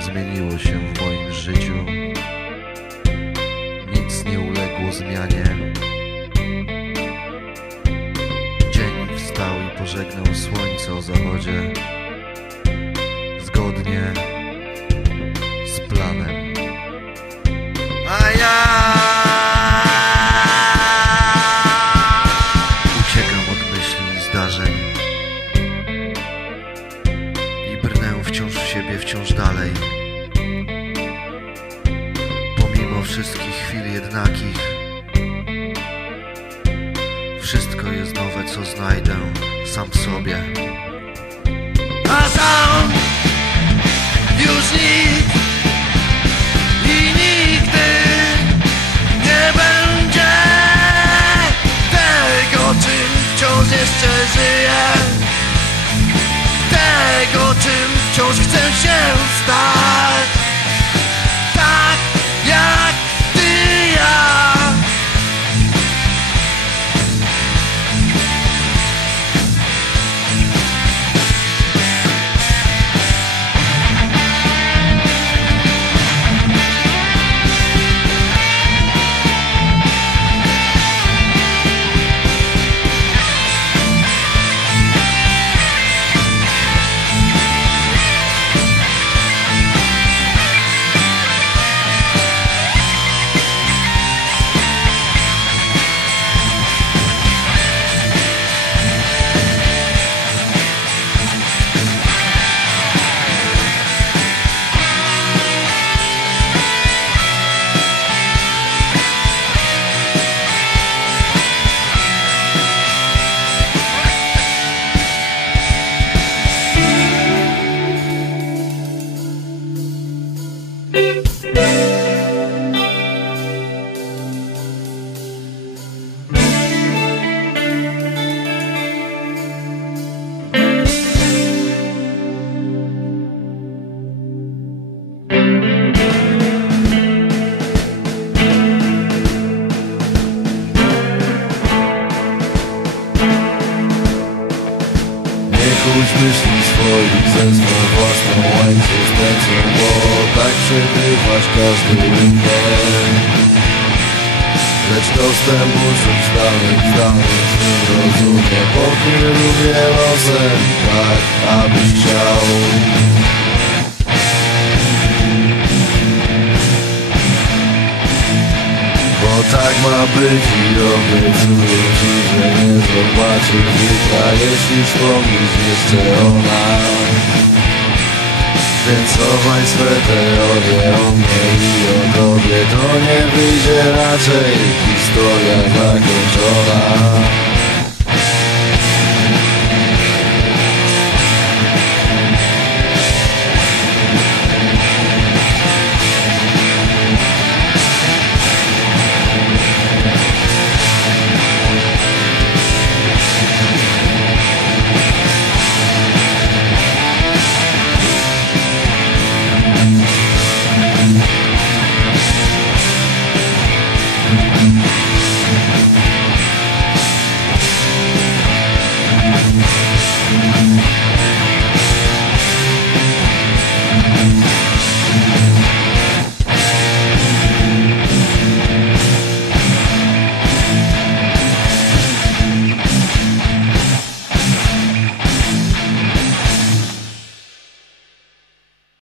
zmieniło się w moim życiu. Nic nie uległo zmianie. Dzień wstał i pożegnał słońce o zachodzie. Siebie, wciąż dalej. Pomimo wszystkich chwil jednakich, wszystko jest nowe, co znajdę sam w sobie. A tam już nikt i nigdy wciąż chcę się stać, Chuć myśli swoich ze swą własną łańcuch pędzą Bo tak przebywasz każdy weekend Lecz dostęp uczuć danych, danych swym rozumie. Pokieruje losem tak, abyś chciał tak ma być i obiecuję ci, że nie zobaczysz jutra Jeśli wspomnisz jeszcze o nas Więc chowaj swe teorie o mnie i o tobie. To nie wyjdzie raczej. Historia zakończona